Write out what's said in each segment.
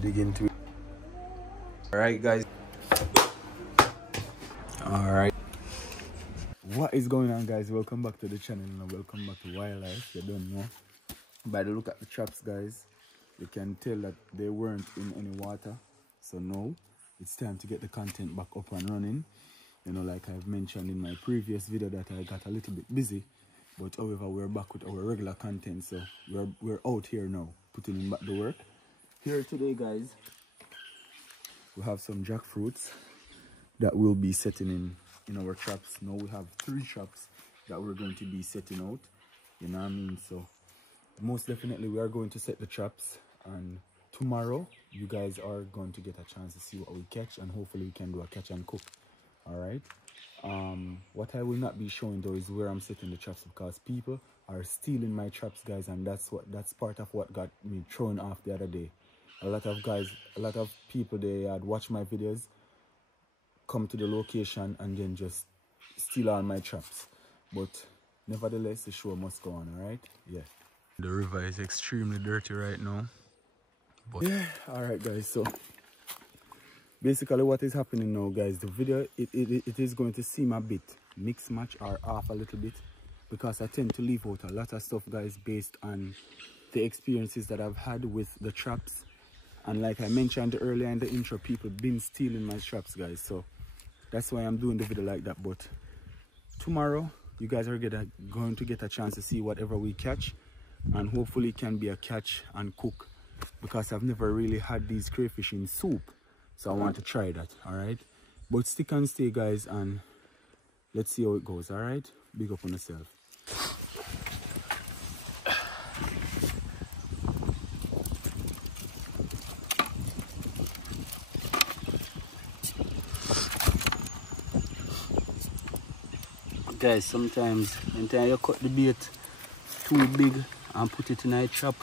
dig into it. Alright guys. Alright. What is going on, guys? Welcome back to the channel and welcome back to Wildlife. You don't know. By the look at the traps, guys, you can tell that they weren't in any water. So now it's time to get the content back up and running. You know, like I've mentioned in my previous video that I got a little bit busy, but however we're back with our regular content, so we're out here now putting in back the work. Here today, guys, we have some jackfruits that we'll be setting in our traps. Now we have 3 traps that we're going to be setting out, you know what I mean? So most definitely we are going to set the traps, and tomorrow you guys are going to get a chance to see what we catch, and hopefully we can do a catch and cook. All right. What I will not be showing though is where I'm setting the traps, because people are stealing my traps, guys, and that's part of what got me thrown off the other day. A lot of people, they had watched my videos, come to the location and then just steal all my traps. But nevertheless, the show must go on. All right. Yeah. The river is extremely dirty right now. But yeah. All right, guys. So basically what is happening now, guys, the video, it is going to seem a bit mix match or off a little bit, because I tend to leave out a lot of stuff, guys, based on the experiences that I've had with the traps. And like I mentioned earlier in the intro, people been stealing my traps, guys, so that's why I'm doing the video like that. But tomorrow you guys are going to get a chance to see whatever we catch, and hopefully it can be a catch and cook, because I've never really had these crayfish in soup. So I want to try that, all right? But stick and stay, guys, and let's see how it goes, all right? Big up on yourself. Guys, sometimes when you cut the bait too big and put it in a trap,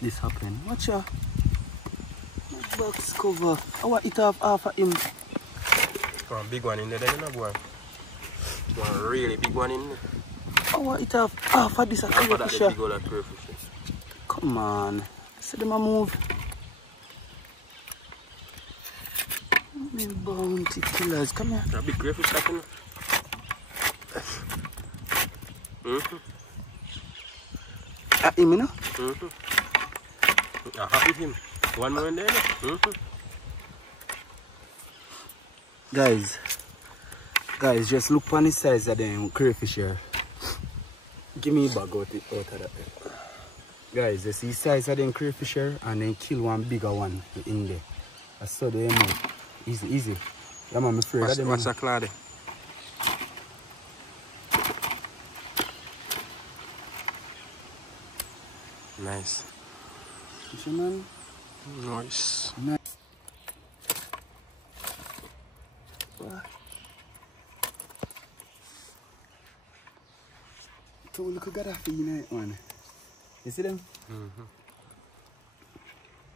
this happen. Watch out. Box cover. I want it off half of him. One big one in there, then, you know, boy. One really big one in there. I want it off half of this. Big old crayfish. Come on. See them a move. Me bounty killers. Come here. A big crayfish happening. Him, you know? I have him. One more in there. Guys, just look on the size of them crayfish here. Give me a bag out of that. Guys, you see the size of them crayfish here, and then kill one bigger one in there. I saw them. Easy. Yeah, man, I'm afraid of them. What's that claw there? Nice. Fisherman. Nice. Two little Gaddafi in it, man. You see them?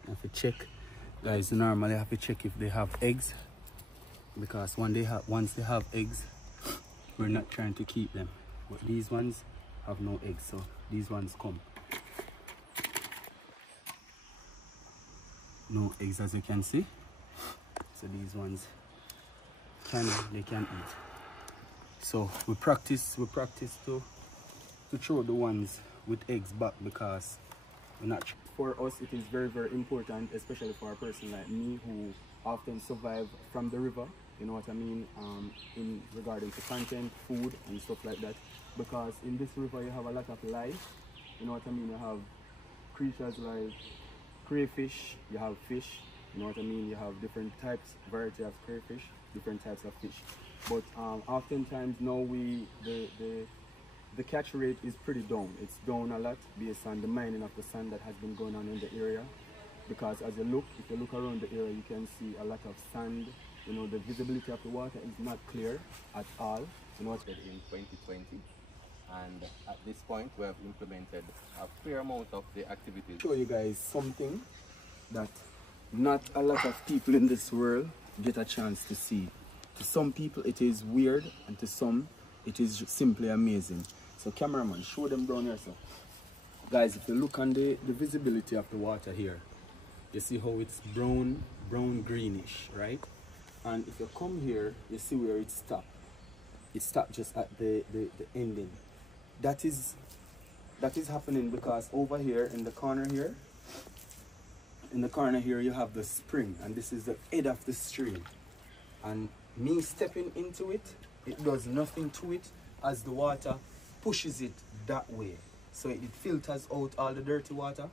I have to check. Guys, normally I have to check if they have eggs, because once they have eggs, we're not trying to keep them. But these ones have no eggs, so these ones come. No eggs, as you can see. So these ones they can eat. So we practice to throw the ones with eggs back, because we're not. For us, it is very, very important, especially for a person like me who often survive from the river, you know what I mean, in regarding to content, food and stuff like that, because in this river you have a lot of life, you know what I mean. You have creatures like crayfish, you have fish, you know what I mean, you have different types, variety of crayfish, different types of fish. But oftentimes now the catch rate is pretty down. It's down a lot based on the mining of the sand that has been going on in the area, because if you look around the area, you can see a lot of sand. You know, the visibility of the water is not clear at all. You know what? In 2020, and at this point we have implemented a fair amount of the activities. Show you guys something that not a lot of people in this world get a chance to see. To some people it is weird, and to some it is simply amazing. So cameraman, show them down here. So guys, if you look on the visibility of the water here, You see how it's brown greenish, right? And if you come here, you see where it stopped. It stopped just at the ending. That is happening because over here in the corner here, you have the spring, and this is the head of the stream. And me stepping into it, it does nothing to it as the water pushes it that way. So it filters out all the dirty water,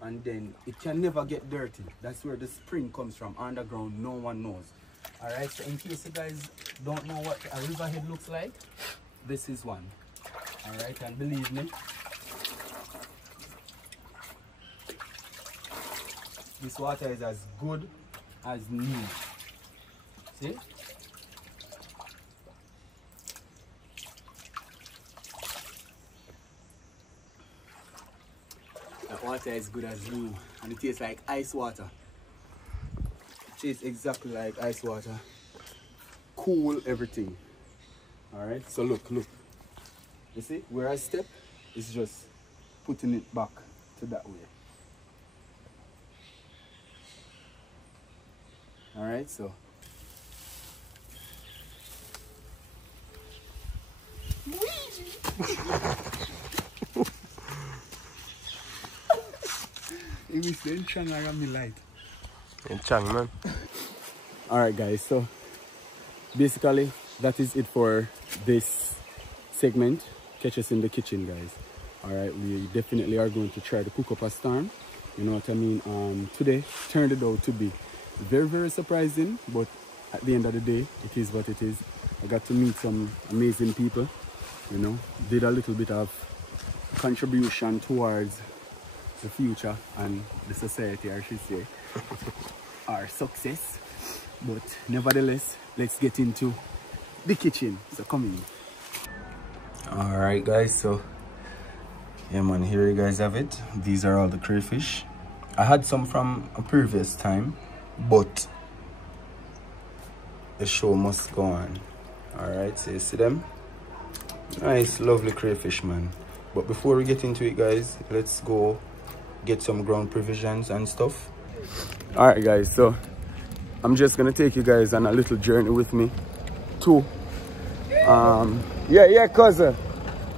and then it can never get dirty. That's where the spring comes from. Underground, no one knows. Alright, so in case you guys don't know what a riverhead looks like, this is one. Alright, and believe me, this water is as good as new. See? The water is good as new, and it tastes like ice water. It tastes exactly like ice water. Cool, everything. Alright, so look. You see, where I step is just putting it back to that way. Alright, so. It was then Chang around me light. And Chang, man. Alright guys, so basically that is it for this segment. Catch us in the kitchen, guys. Alright, we definitely are going to try to cook up a storm. You know what I mean? Today turned it out to be very surprising, but at the end of the day, it is what it is. I got to meet some amazing people, you know, did a little bit of contribution towards the future and the society, I should say, our success. But nevertheless, let's get into the kitchen. So come in. Alright guys, so yeah man, here you guys have it. These are all the crayfish. I had some from a previous time, but the show must go on. Alright, so you see them? Nice, lovely crayfish, man. But before we get into it, guys, let's go get some ground provisions and stuff. Alright guys, so I'm just gonna take you guys on a little journey with me to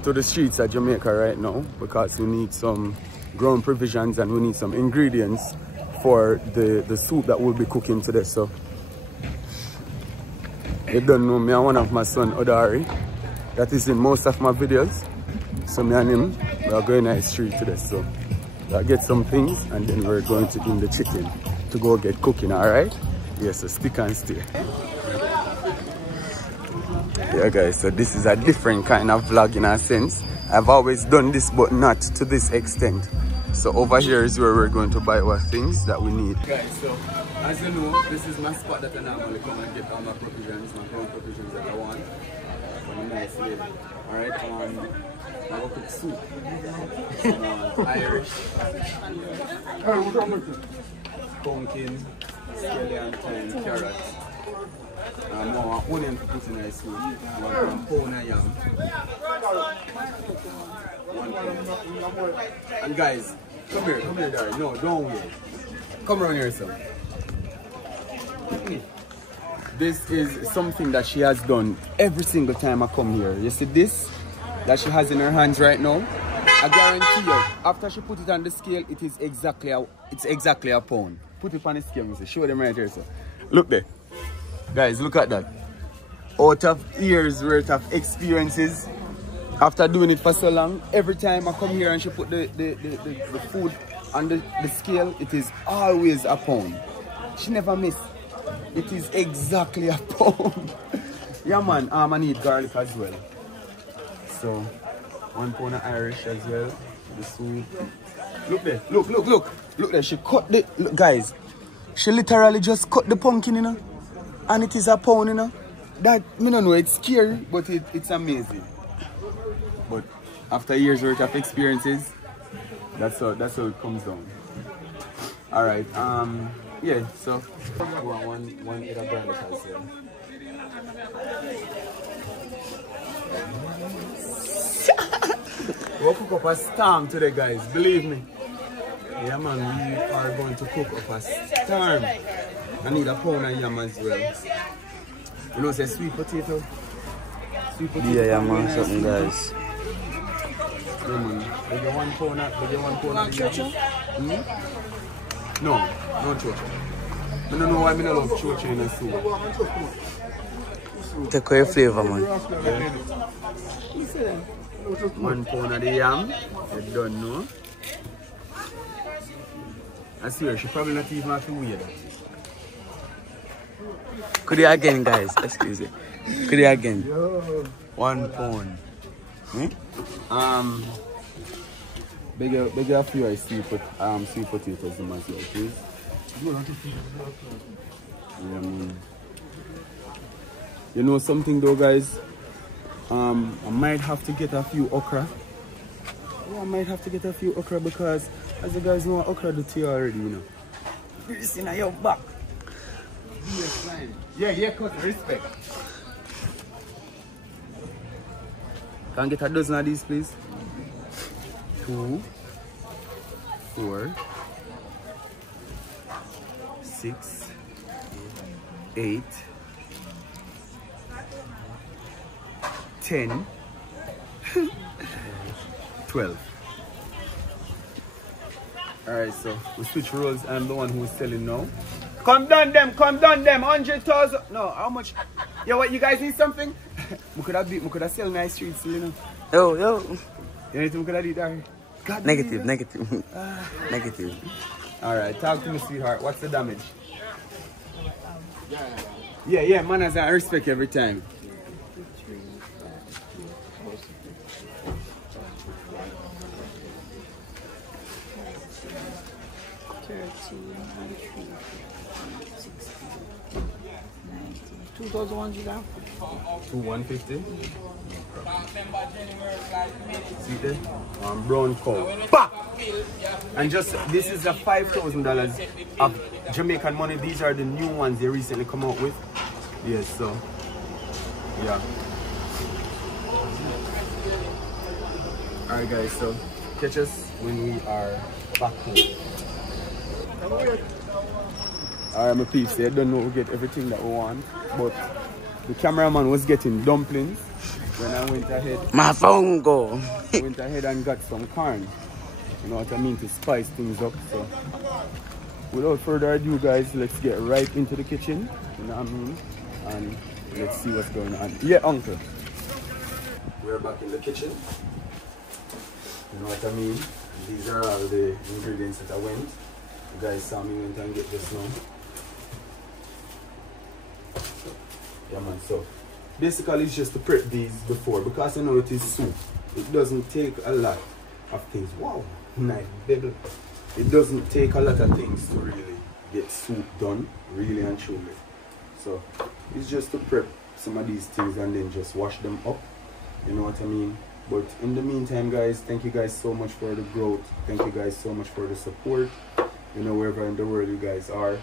to the streets of Jamaica right now, because we need some ground provisions and we need some ingredients for the soup that we'll be cooking today. So you don't know me and one of my son Odari that is in most of my videos. So me and him, we are going to the street today. So I'll get some things and then we're going to in the chicken to go get cooking. Alright? Yes, so stick and stay. Yeah guys, so this is a different kind of vlog in a sense. I've always done this, but not to this extent. So over here is where we're going to buy our things that we need. Guys, so as you know, this is my spot that I normally come and get all my provisions, my ground provisions that I want. For a nice lady. Alright, I will cook soup. Irish. Pumpkin, scallion, thyme, carrots. More onion to put in the soup. 1 pound of yam. 1 pound. And guys, come here, Dari. No, don't wait. Come around here, son. This is something that she has done every single time I come here. You see this that she has in her hands right now? I guarantee you, after she put it on the scale, it is exactly a pound. Put it on the scale, Mr. Show them right here, sir. Look there. Guys, look at that. Out of years worth of experiences, after doing it for so long, every time I come here and she put the food on the scale, it is always a pound. She never miss. It is exactly a pound. Yeah man, I need garlic as well. So 1 pound of Irish as well. The soup. Look there, look there. She cut the, look, guys, she literally just cut the pumpkin, you know, and it is a pound, you know. That, I don't know, it's scary, but it's amazing. But after years worth of experiences, that's how it comes down. All right, yeah. So one head of garlic as well. We'll cook up a storm today, guys. Believe me. Yeah man, we are going to cook up a storm. I need a pound of yam as well. You know, say sweet potato. Sweet potato. Yeah, man, something guys. Yeah man, they get 1 pound of yam. No, no chocho. I don't know why I don't love chocho in a soup. Take away flavor, man. Yeah. 1 pound of the yam. You don't know. I swear, she probably not even have to weigh that. Could you again, guys? Excuse me. Could you again? 1 pound. Beg a few sweet potatoes in my as well, please. Yeah, man. You know something though, guys? I might have to get a few okra. Yeah, I might have to get a few okra because, as you guys know, okra do to you already, you know. This in your back. Yeah, cut, respect. Can I get a dozen of these, please? 2, 4, 6, 8, 10, 12. Alright, so we switch roles. I'm the one who's selling now. Come down them, 100,000. No, how much? Yo, what, you guys need something? We could have sell nice streets, you know. Yo. You need to could have do that. Negative. Negative. Alright, talk to me, sweetheart. What's the damage? Yeah, manners and respect every time. To 150. See there? Brown cow. Bah! And just this is a $5,000 of Jamaican money. These are the new ones they recently come out with. Yes, so yeah. Alright guys, so catch us when we are back home. Alright my peeps, they don't know we get everything that we want, but the cameraman was getting dumplings when I went ahead. My phone go. Went ahead and got some corn. You know what I mean, to spice things up. So without further ado guys, let's get right into the kitchen. You know what I mean? And let's see what's going on. Yeah, uncle. We're back in the kitchen. You know what I mean? These are all the ingredients that I went. You guys saw me went and get this now. Yeah man, so basically it's just to prep these before, because I know it is soup. It doesn't take a lot of things. Wow, nice baby. It doesn't take a lot of things to really get soup done, really and truly. So it's just to prep some of these things and then just wash them up. You know what I mean? But in the meantime guys, thank you guys so much for the growth. Thank you guys so much for the support. You know, wherever in the world you guys are.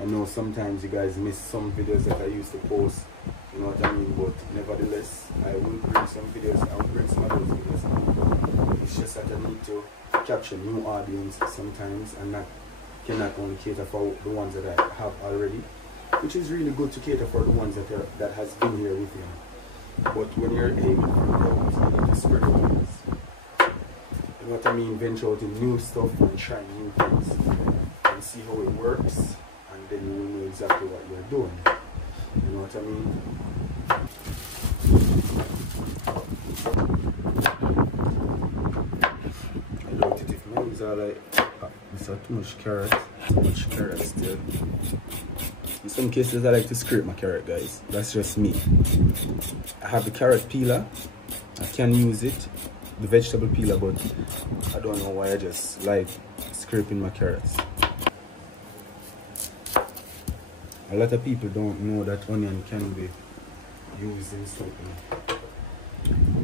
I know sometimes you guys miss some videos that I used to post, you know what I mean, but nevertheless, I will bring some videos, I will bring some of those videos now. It's just that I need to capture new audience sometimes and cannot only cater for the ones that I have already, which is really good to cater for the ones that has been here with you. But when you're aiming for growth, you need to spread your wings. You know what I mean, venture out in new stuff and try new things and see how it works. And then you will know exactly what you're doing. You know what I mean? I doubt it if moms are like, it's too much carrot still. In some cases I like to scrape my carrot guys. That's just me. I have the carrot peeler. I can use it, the vegetable peeler, but I don't know why I just like scraping my carrots. A lot of people don't know that onion can be used in something.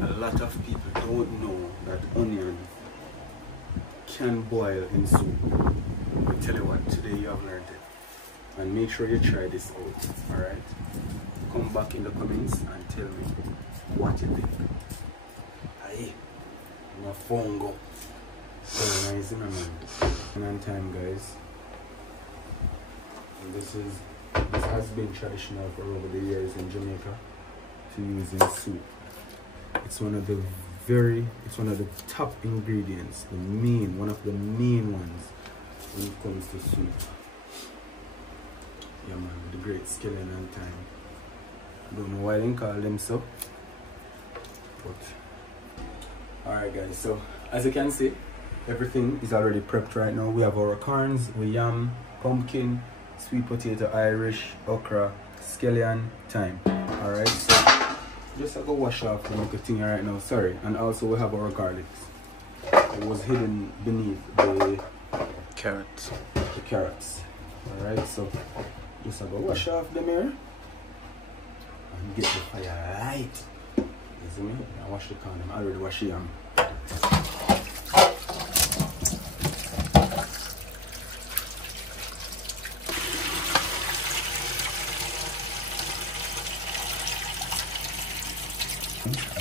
A lot of people don't know that onion can boil in soup. I'll tell you what, today you have learned it. And make sure you try this out, alright? Come back in the comments and tell me what you think. Aye, my phone go. Very nice, man. And on time, guys. And this has been traditional for over the years in Jamaica to use in soup. It's one of the top ingredients, one of the main ones when it comes to soup. Yeah man, the great skillet and time. I don't know why they call them so, but alright guys, so as you can see, everything is already prepped right now. We have our corns, yam, pumpkin, sweet potato, Irish, okra, scallion, thyme. Alright, so just I go wash off the make a thing right now, sorry. And also we have our garlics. It was hidden beneath the Carrots. Alright, so just I go wash off them here and get the fire right. You see me? I wash the corn, I already wash the yam. I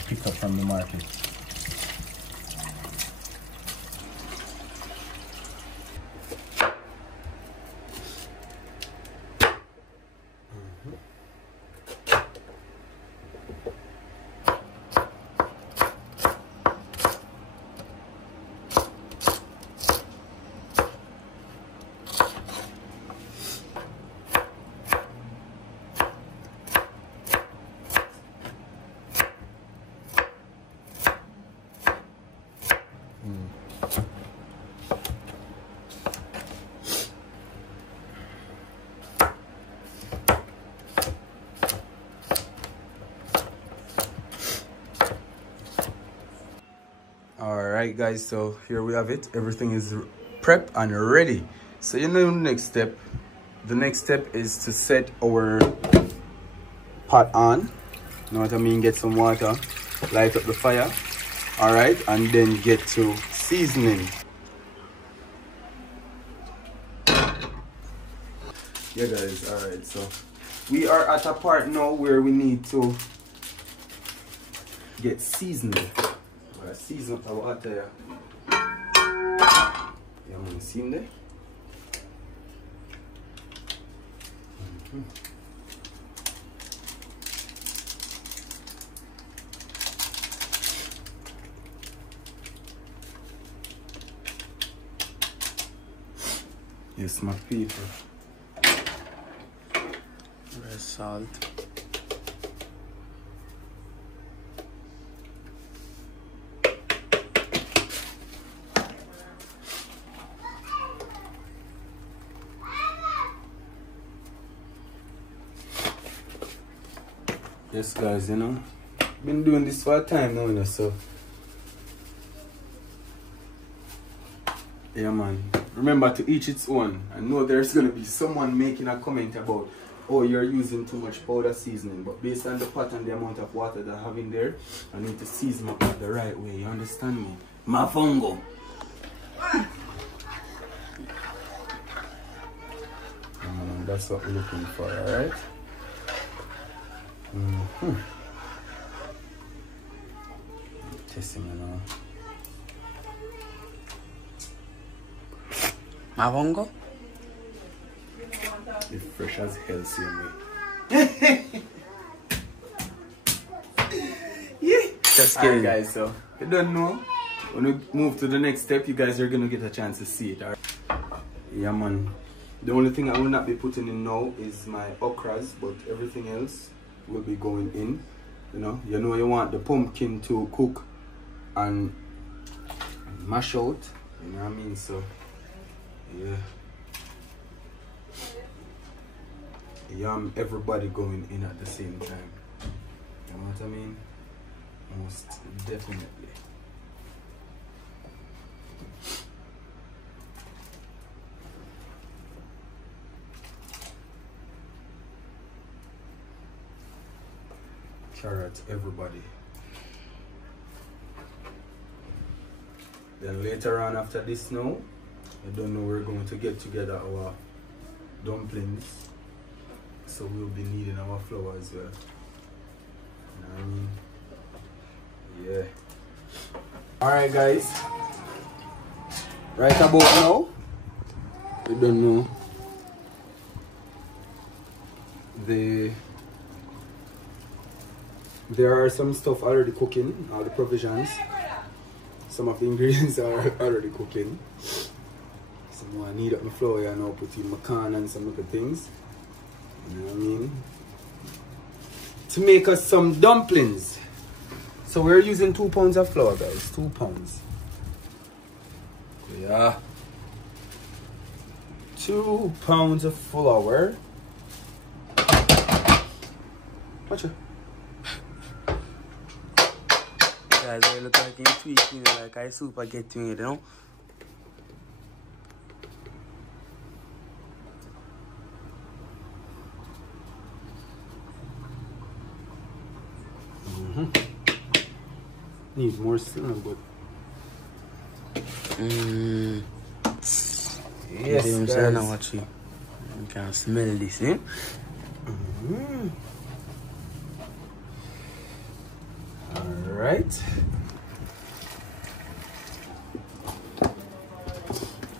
picked up from the market. Alright guys, so here we have it. Everything is prepped and ready. So you know the next step. The next step is to set our pot on. You know what I mean? Get some water, light up the fire. Alright, and then get to seasoning. Yeah guys, alright, so we are at a part now where we need to get seasoning. Season up the water. Yeah, man, see him there? Yes, my people. Red salt. Yes guys, you know, been doing this for a time now, you know, so yeah man, remember to each its own. I know there's gonna be someone making a comment about, oh, you're using too much powder seasoning, but based on the pot and the amount of water that I have in there, I need to season my pot the right way, you understand me? Mafongo. That's what we're looking for, alright? Testing it now. Mavongo? It's fresh as hell, same way. Yeah. Just kidding. Alright guys, so you don't know. When we move to the next step, you guys are gonna get a chance to see it. Alright? Yeah man. The only thing I will not be putting in now is my okras, but everything else will be going in. You know you want the pumpkin to cook and mash out, you know what I mean? So yeah, everybody going in at the same time, you know what I mean? Most definitely. Carrots, everybody. Then later on after this now, I don't know, we're going to get together our dumplings. So we'll be needing our flour as well. You know what I mean? Yeah. Alright guys. Right about now, we don't know there are some stuff already cooking, all the provisions. Some of the ingredients are already cooking. Some I need up my flour and now put in my corn and some other things. You know what I mean? To make us some dumplings. So we're using 2 pounds of flour, guys. 2 pounds. Yeah. 2 pounds of flour. Watch it. Guys, I look like I'm tweaking, like I super getting it, you know? Need more still, but yes, you know guys. I know what you can smell this, eh? Alright.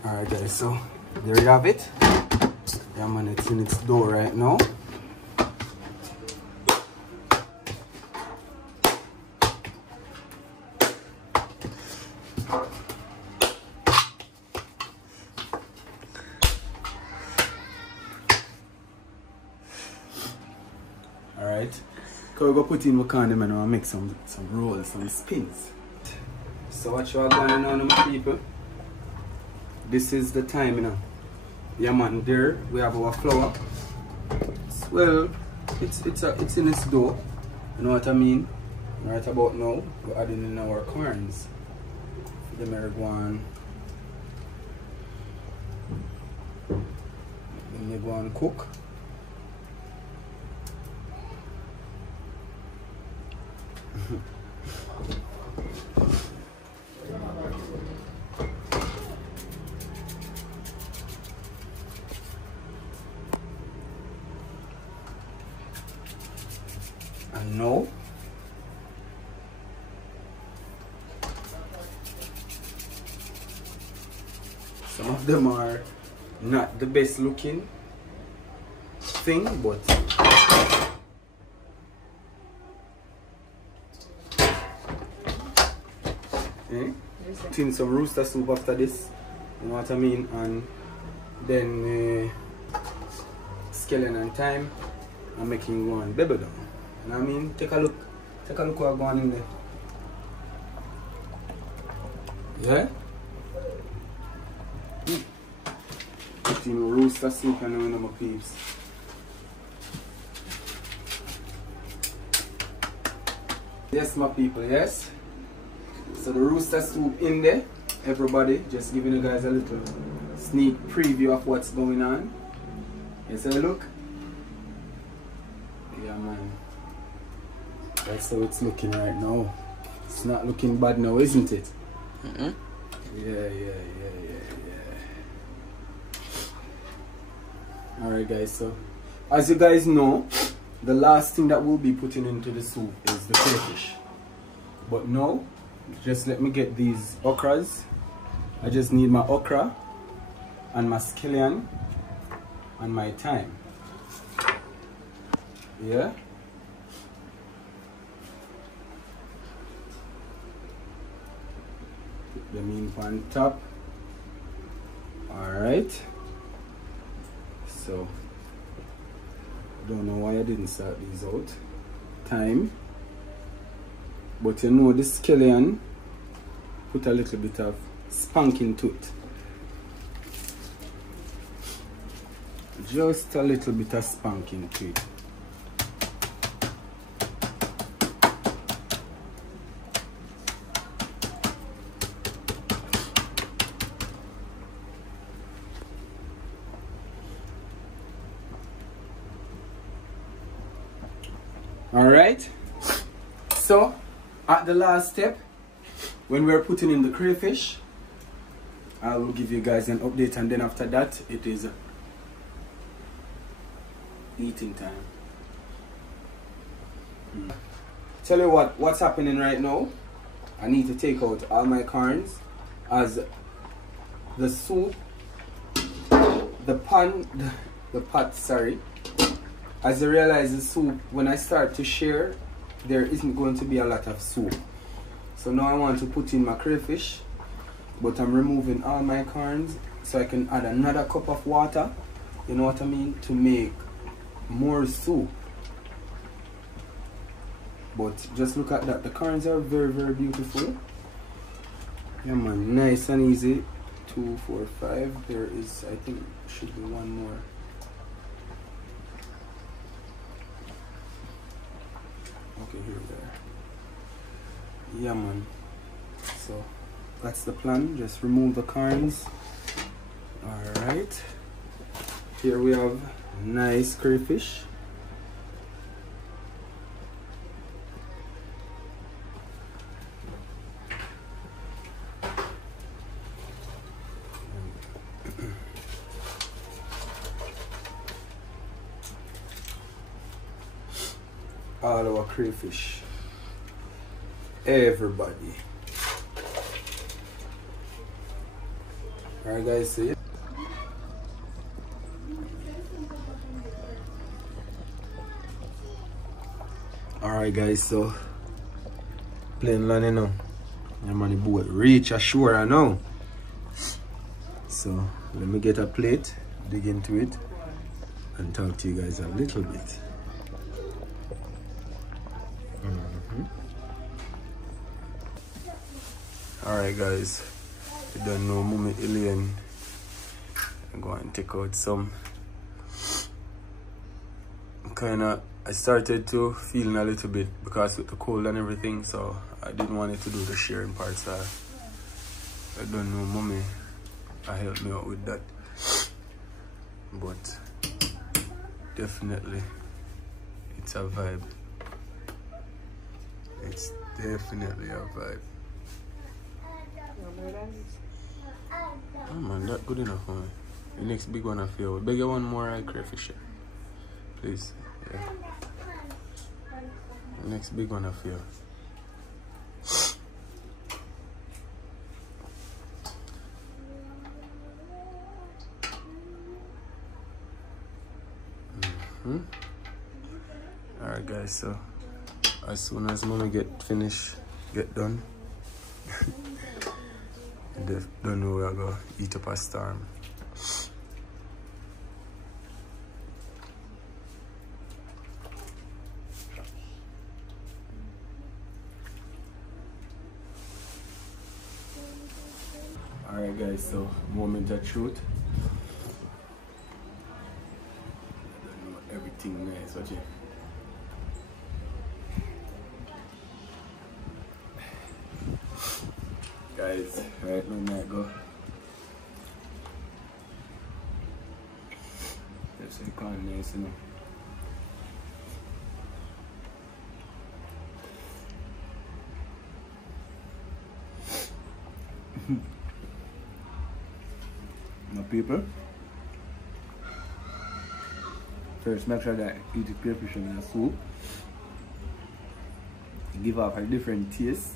Alright guys, so there you have it. Yeah man, it's in its dough right now. Alright. So we're gonna put in my condom and I'll make some rolls, some spins. So what you are going on, my people? This is the time, you know. Yeah man, there we have our flour. Well, it's in its dough. You know what I mean? Right about now, we're adding in our corns. The marijuana. Then you go and cook. And now some of them are not the best looking thing, but tin some rooster soup after this, you know what I mean, and then scallion and thyme and making one baby down. You know what I mean? Take a look what's going in there. Yeah? Put in rooster soup and one of my peeps. Yes my people, yes. So the rooster soup in there, everybody, just giving you guys a little sneak preview of what's going on. Yes, have a look. Yeah man, that's how it's looking right now. It's not looking bad now, isn't it? Yeah. Alright guys, so as you guys know, the last thing that we'll be putting into the soup is the crayfish. But now, just let me get these okras. I just need my okra and my scallion and my thyme. Yeah. Put them in on top. Alright. So, don't know why I didn't sort these out. Thyme. But you know, this scallion, put a little bit of spunk into it. Just a little bit of spunk into it. Alright, so at the last step, when we're putting in the crayfish, I will give you guys an update, and then after that it is eating time. Tell you what's happening right now. I need to take out all my corns as the soup, the pot, sorry. As you realize the soup, when I start to share, there isn't going to be a lot of soup. So now I want to put in my crayfish, but I'm removing all my corns so I can add another cup of water, you know what I mean, to make more soup. But just look at that, the corns are very, very beautiful. Yeah man, nice and easy. 2, 4, 5. There is, I think, should be one more. Okay, here we are. Yeah man. So that's the plan. Just remove the corns. Alright. Here we have nice crayfish. All our crayfish, everybody. Alright guys, see it. Alright guys, so plain land, you know, I'm on the boat reach ashore, I know. So let me get a plate, dig into it, and talk to you guys a little bit. Alright guys, you don't know Mummy Ilian. I'm going to take out some. I started to feeling a little bit because with the cold and everything, so I didn't want it to do the sharing part, so I don't know Mummy helped me out with that. But definitely it's a vibe. It's definitely a vibe. Oh man, that good enough for me. The next big one I feel. Bigger one more crayfish. Please. Yeah. The next big one I feel. Alright guys, so as soon as Mommy get done, I don't know where I go eat up a storm. Alright guys, so moment of truth. I don't know, everything nice, watch it. Guys, right now I go. That's a con nice, you know. My people, first make sure that I eat the crayfish in the soup. Give off a different taste.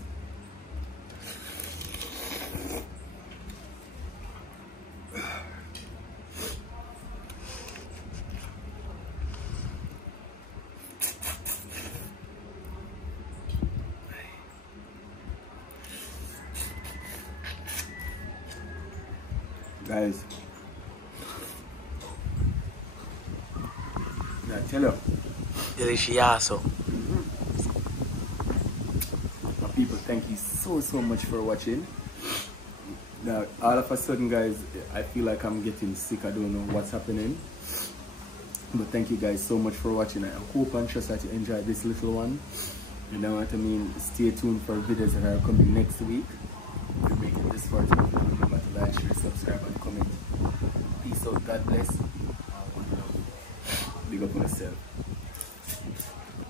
Guys, I tell you, delicioso. My people, thank you so much for watching. Now, all of a sudden, guys, I feel like I'm getting sick. I don't know what's happening, but thank you guys so much for watching. I hope and trust that you enjoyed this little one. You know what I mean? Stay tuned for videos that are coming next week. If you're making this far, remember to like, share, subscribe, and comment. Peace out. God bless. Big up on yourself.